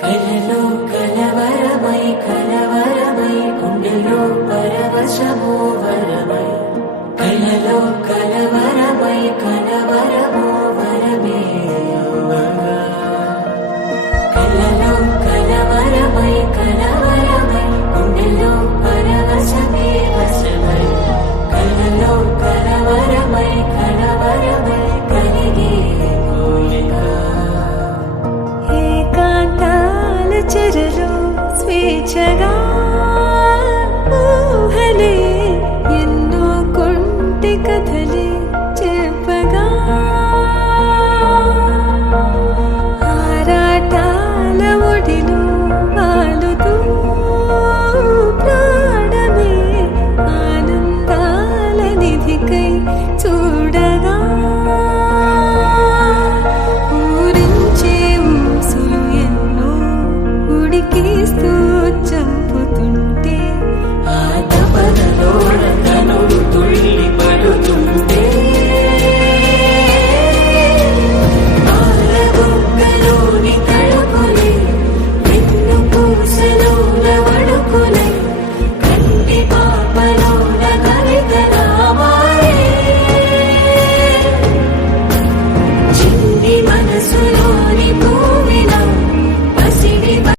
కలలో కలవరమై కలవరమై గుండెలో పరవశమో వరమై కలలో కలవరమై కలవరమో వరమే యువగా కలలో కలవరమై కలవరమై గుండెలో పరవశమే వశమై కలలో కలవరమై కలవరమై కలిగే కోయిక ఏకాంతాల చెరలో స్వేచ్ఛగా ఊహలే ఎన్నో కొంటి కథలే